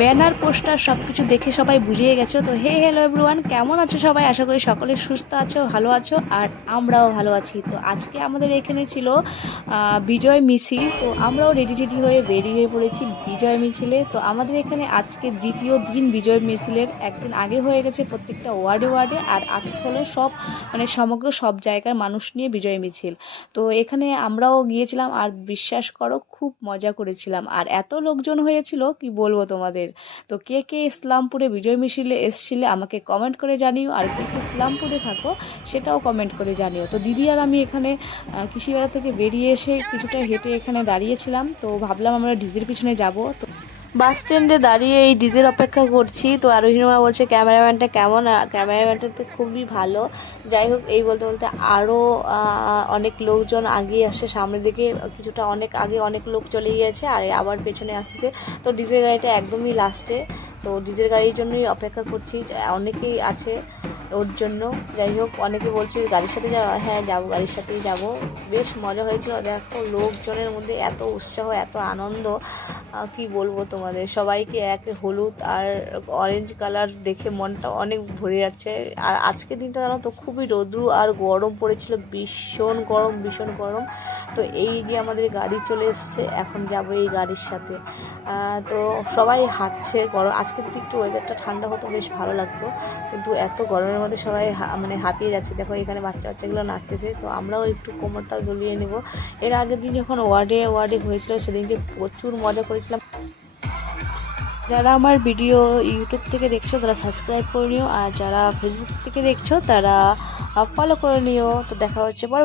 Banner poster সব কিছু দেখে সবাই বুঝিয়ে গেছো। তো হে হ্যালো এভরিওয়ান, কেমন আছো সবাই? আশা করি সকলে সুস্থ আছো, ভালো আছো, আর আমরাও ভালো আছি। তো আজকে আমাদের এখানে ছিল বিজয় মিছিল। তো আমরাও রেডি টেডি হয়ে বেরিয়ে পড়েছি বিজয় মিছিলে। তো আমাদের এখানে আজকে দ্বিতীয় দিন বিজয় মিছিলের। একদিন আগে হয়ে গেছে প্রত্যেকটা ওয়ার্ডে ওয়ার্ডে, আর আজকে হলো সব সমগ্র সব জায়গার মানুষ নিয়ে বিজয় মিছিল। তো এখানে আমরাও গিয়েছিলাম, আর বিশ্বাস করো খুব মজা করেছিলাম, আর এত লোকজন হয়েছিল কি বলবো তোমাদের। তো কে কে ইসলামপুরে বিজয় মিছিলে এসছিলে আমাকে কমেন্ট করে জানিও, আর কে কে ইসলামপুরে থাকো সেটাও কমেন্ট করে জানিও। তো দিদি আর আমি এখানে কৃষিবাজার থেকে বেরিয়ে এসে কিছুটা হেঁটে এখানে দাঁড়িয়েছিলাম। তো ভাবলাম আমরা ডিজের পিছনে যাব। তো বাস স্ট্যান্ডে দাঁড়িয়ে এই ডিজের অপেক্ষা করছি। তো আরোহীমা বলছে ক্যামেরাম্যানটা কেমন? ক্যামেরাম্যানটা তো খুবই ভালো। যাই হোক, এই বলতে বলতে আরও অনেক লোকজন আগিয়ে আসে সামনের দিকে, কিছুটা অনেক আগে অনেক লোক চলে গিয়েছে, আর আবার পেছনে আসছে। তো ডিজের গাড়িটা একদমই লাস্টে। তো ডিজের গাড়ির জন্যই অপেক্ষা করছি, অনেকেই আছে ওর জন্য। যাই হোক, অনেকে বলছে গাড়ির সাথে যাওয়া, হ্যাঁ যাবো, গাড়ির সাথেই যাব। বেশ মজা হয়েছিল। দেখো লোকজনের মধ্যে এত উৎসাহ, এত আনন্দ, কি বলবো তোমাদের। সবাইকে এক হলুদ আর অরেঞ্জ কালার দেখে মনটা অনেক ভরে যাচ্ছে। আর আজকের দিনটা জানো তো খুবই রৌদ্র আর গরম পড়েছিল, ভীষণ গরম ভীষণ গরম। তো এই যে আমাদের গাড়ি চলে এসছে, এখন যাব এই গাড়ির সাথে। তো সবাই হাঁটছে। গরম আজকে যদি একটু ওয়েদারটা ঠান্ডা হতো বেশ ভালো লাগতো, কিন্তু এত গরমের মধ্যে সবাই হাঁপিয়ে যাচ্ছে। দেখো এখানে বাচ্চা বাচ্চাগুলো নাচতেছে। তো আমরাও একটু কোমরটাও দুলিয়ে নেব। এর আগের দিন যখন ওয়ার্ডে ওয়ার্ডে হয়েছিল সেদিনকে প্রচুর মজা করেছিলাম। যারা আমার ভিডিও ইউটিউব থেকে দেখছো তারা সাবস্ক্রাইব করে নিও, আর যারা ফেসবুক থেকে দেখছো তারা ফলো করে নিও। তো দেখা হচ্ছে পরে।